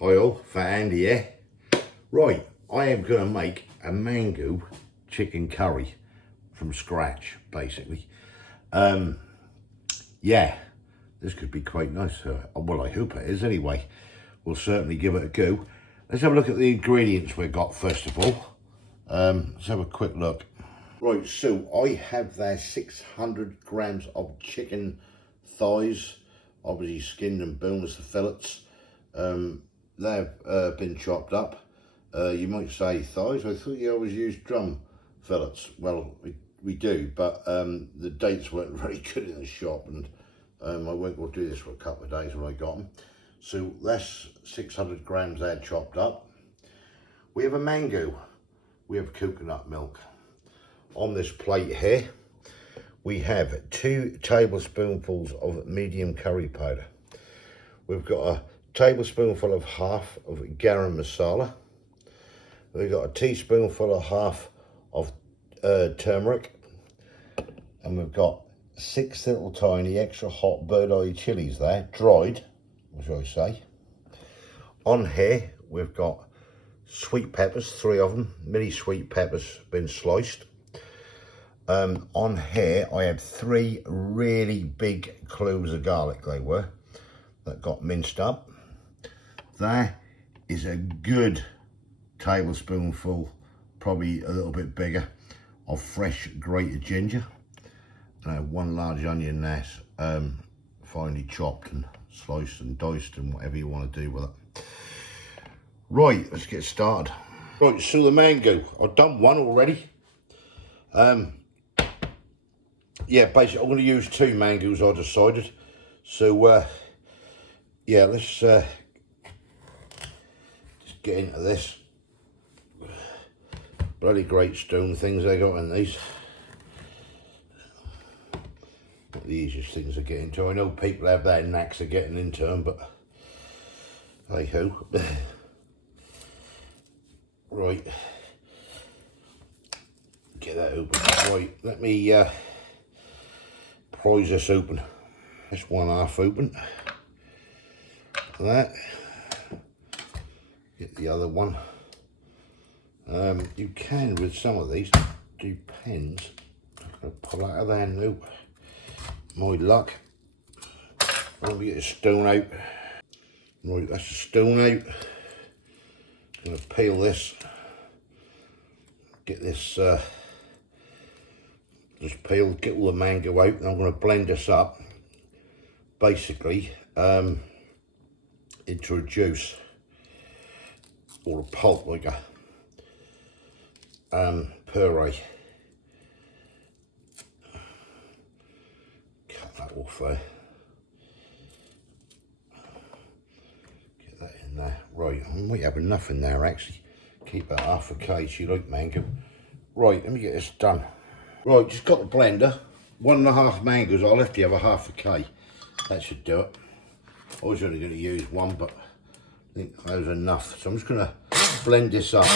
Hi all, Fat Andy here. Right, I am going to make a mango chicken curry from scratch, basically. Yeah, this could be quite nice. Well, I hope it is anyway. We'll certainly give it a go. Let's have a look at the ingredients we've got first of all. Let's have a quick look. Right, so I have there 600 grams of chicken thighs, obviously skinned and boneless, the fillets. They've been chopped up. You might say thighs. I thought you always used drum fillets. Well, we do, but the dates weren't very good in the shop, and I won't go do this for a couple of days when I got them. So that's 600 grams there chopped up. We have a mango. We have coconut milk. On this plate here, we have 2 tablespoonfuls of medium curry powder. We've got a tablespoonful of half of garam masala. We've got a teaspoonful of half of turmeric, and we've got 6 little tiny extra hot bird-eye chilies there, dried, shall I say. On here we've got sweet peppers, 3 of them, mini sweet peppers, been sliced. On here I have 3 really big cloves of garlic, they were, that got minced up. There is a good tablespoonful, probably a little bit bigger, of fresh grated ginger. And I have 1 large onion there, finely chopped and sliced and diced and whatever you want to do with it. Right, let's get started. Right, so the mango, I've done 1 already. Yeah, basically I'm going to use 2 mangoes, I decided. So yeah, let's just get into this. Bloody great stone things they got in these. Not the easiest things to get into. I know people have their knacks of getting into them, but hey ho. Right, get that open. Right, let me prise this open. This one half open. That. Get the other one. You can with some of these, depends. I'm going to pull out of there now. My luck. Let me get the stone out. Right, that's the stone out. I'm going to peel this. Get this just peeled, get all the mango out, and I'm going to blend this up basically into a juice or a pulp, like a puree. Cut that off there. Get that in there. Right, I might have enough in there actually. Keep that half a kg, you like mango. Right, let me get this done. Right, just got the blender. 1.5 mangoes. I'll have to have a half a kg. That should do it. I was only going to use 1, but I think that was enough. So I'm just going to blend this up.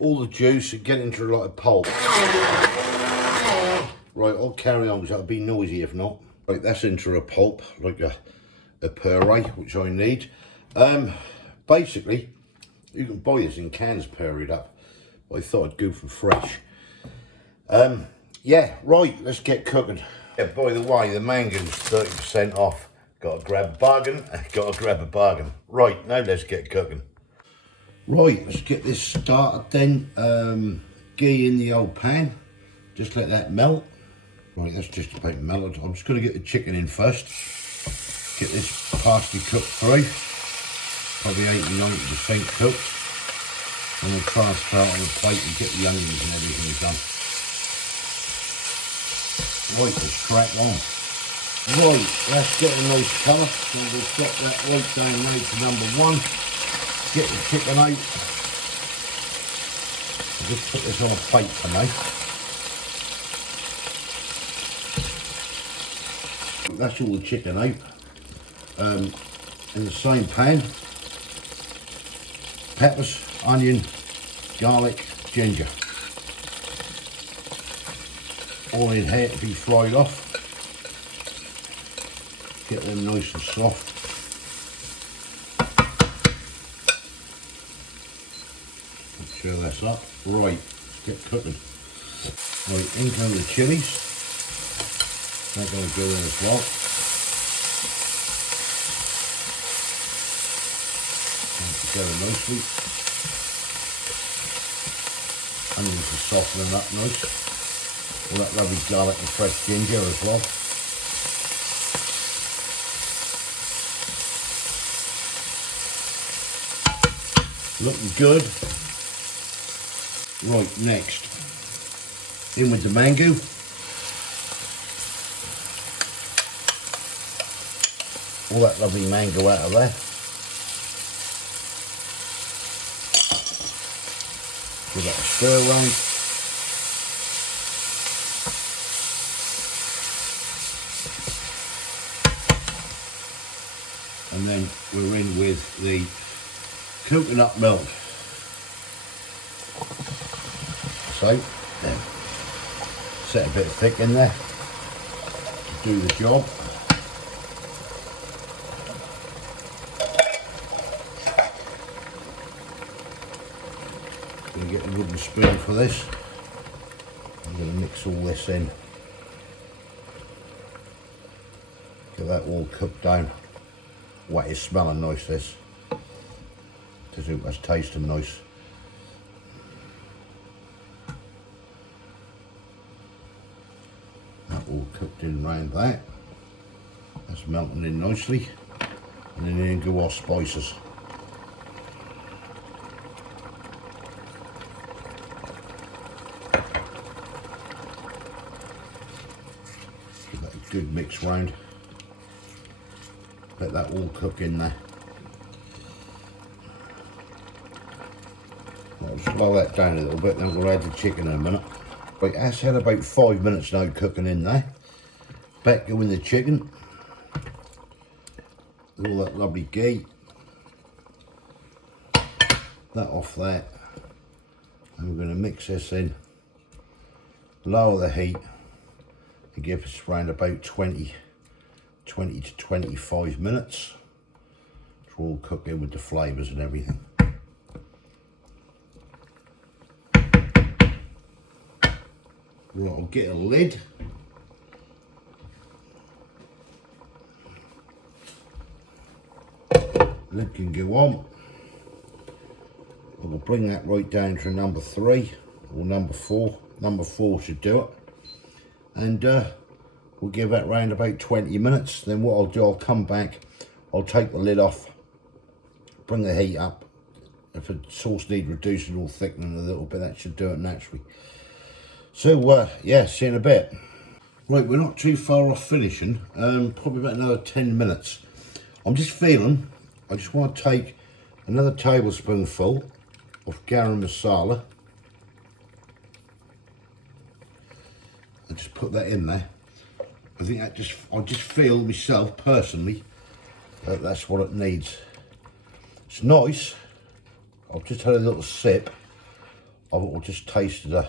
All the juice and get into a lot of pulp. Right, I'll carry on because that'll be noisy if not. Right, that's into a pulp, like a puree, which I need. Basically, you can buy this in cans pureed up, but I thought I'd go for fresh. Yeah, right, let's get cooking. Yeah, by the way, the mango's 30% off. Gotta grab a bargain, gotta grab a bargain. Right, now let's get cooking. Right, let's get this started then. Ghee in the old pan, just let that melt. Right, that's just about melted. I'm just gonna get the chicken in first. Get this parsley cooked through. Probably 80–90% cooked. And we'll transfer it on the plate and get the onions and everything done. Right, let's crack on. Right, that's getting a nice colour. So we'll set that right down now to number 1. Get the chicken out. I'll just put this on a plate for now. That's all the chicken out. In the same pan, peppers, onion, garlic, ginger. All in here to be fried off. get them nice and soft. Sure that's up. Right, let's get cooking. Right, in come the chilies. They're going to go in as well. Together nicely. Onions are softening up nice. All that lovely garlic and fresh ginger as well. Looking good. Right, next, in with the mango. All that lovely mango out of there. Give that a stir around. And then we're in with the coconut milk. So, set a bit thick in there to do the job. I'm going to get a wooden spoon for this. I'm going to mix all this in. Get that all cooked down. What is smelling nice, this. Because it was tasting nice. That all cooked in around that. That's melting in nicely. And then in go our spices. Give that a good mix round. Let that all cook in there. I'll slow that down a little bit, then we'll add the chicken in a minute. Right, that's had about 5 minutes now cooking in there. Back go in the chicken. All that lovely ghee. That off that. And we're going to mix this in. Lower the heat. And give us around about 20 to 25 minutes. To all cook in with the flavours and everything. Right, I'll get a lid. Lid can go on. I'll bring that right down to number 3 or number 4. Number 4 should do it. And we'll give that round about 20 minutes. Then what I'll do, I'll come back, I'll take the lid off, bring the heat up. If the sauce needs reducing or thickening a little bit, that should do it naturally. So, yeah, see you in a bit. Right, we're not too far off finishing, probably about another 10 minutes. I'm just feeling, I just want to take another tablespoonful of garam masala. And just put that in there. I think that I just feel myself, personally, that that's what it needs. It's nice. I've just had a little sip of it, or just tasted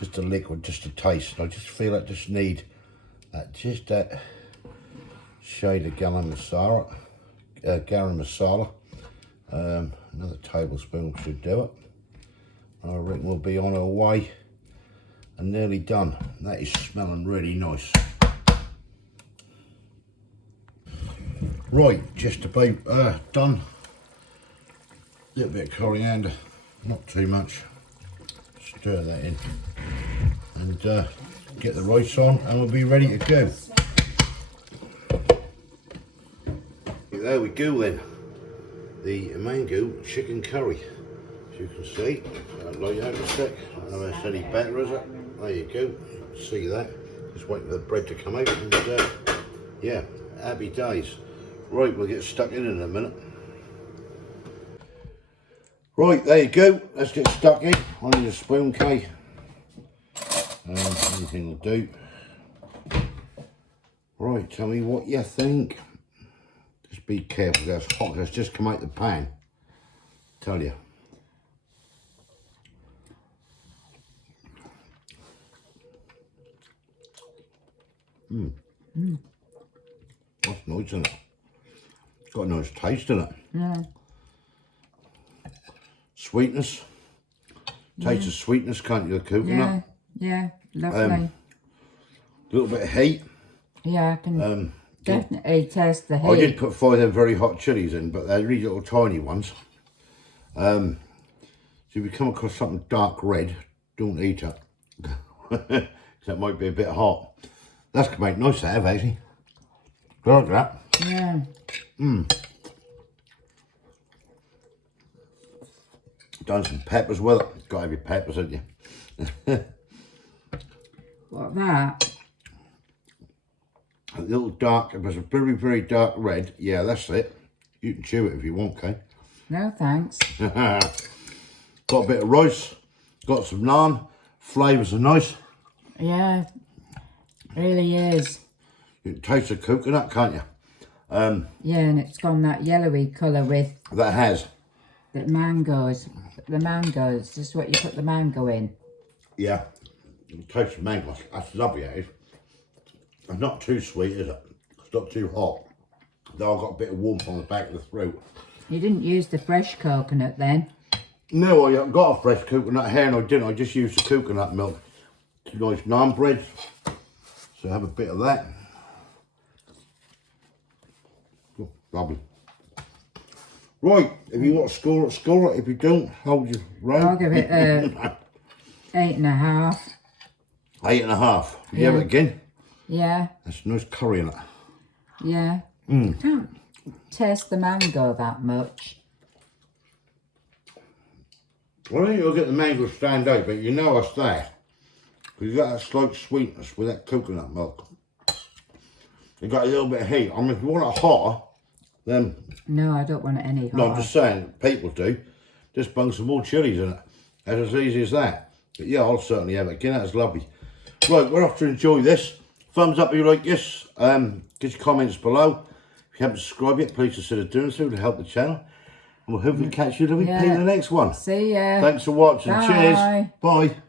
just a liquid, just a taste. I just feel I just need that, just that shade of garam masala. Another tablespoon should do it. I reckon we'll be on our way and nearly done. That is smelling really nice. Right, just about done. A little bit of coriander, not too much. Stir that in and get the rice on, and we'll be ready to go. There we go then, the mango chicken curry. As you can see, I'll lay out a sec. I don't know if it's any better, is it? There you go, see that. Just waiting for the bread to come out, and yeah, happy days. Right, we'll get stuck in a minute. Right, there you go. Let's get stuck in. I need a spoon, Kay. Anything will do. Right, tell me what you think. Just be careful, that's hot. That's just come out the pan. Tell you. That's nice, isn't it? It's got a nice taste in it. Yeah. Sweetness. Taste of sweetness, can't you, the coconut? Yeah, lovely. A little bit of heat. Yeah, I can definitely taste the heat. I did put 5 of them very hot chilies in, but they're really little tiny ones. So if you come across something dark red, don't eat it. That might be a bit hot. That's quite nice to have, actually. I like that. Yeah. Done some peppers with it. Got to have your peppers, haven't you? What, that? A little dark, if it's a very, very dark red, yeah, that's it. You can chew it if you want, okay? No, thanks. Got a bit of rice, got some naan, flavours are nice. Yeah, really is. You can taste the coconut, can't you? Yeah, and it's gone that yellowy colour with That has. the mangoes. The mangoes, just what you put the mango in. Yeah, you can taste the mango. That's lovely, it is. It's not too sweet, is it? It's not too hot. Though I've got a bit of warmth on the back of the throat. You didn't use the fresh coconut then? No, I got a fresh coconut here and I didn't. I just used the coconut milk. It's nice naan bread. So have a bit of that. Oh, lovely. Right, if you want to score it, score it. If you don't, hold your round. I'll give it 8.5. 8.5. You have it again? Yeah, That's nice curry in it. yeah. I can't taste the mango that much. Well, I think you'll get the mango stand out, but you know it's there. Because you got that slight sweetness with that coconut milk. You got a little bit of heat. I mean, if you want it hotter, then... No, I don't want it any hotter. No, I'm just saying, people do. Just bung some more chilies in it. That's as easy as that. But yeah, I'll certainly have it again. That's lovely. Right, we're off to enjoy this. Thumbs up if you like this. Get your comments below. If you haven't subscribed yet, please consider doing so to help the channel. And we'll hopefully catch you in the next one. See ya. Thanks for watching. Bye. Cheers. Bye.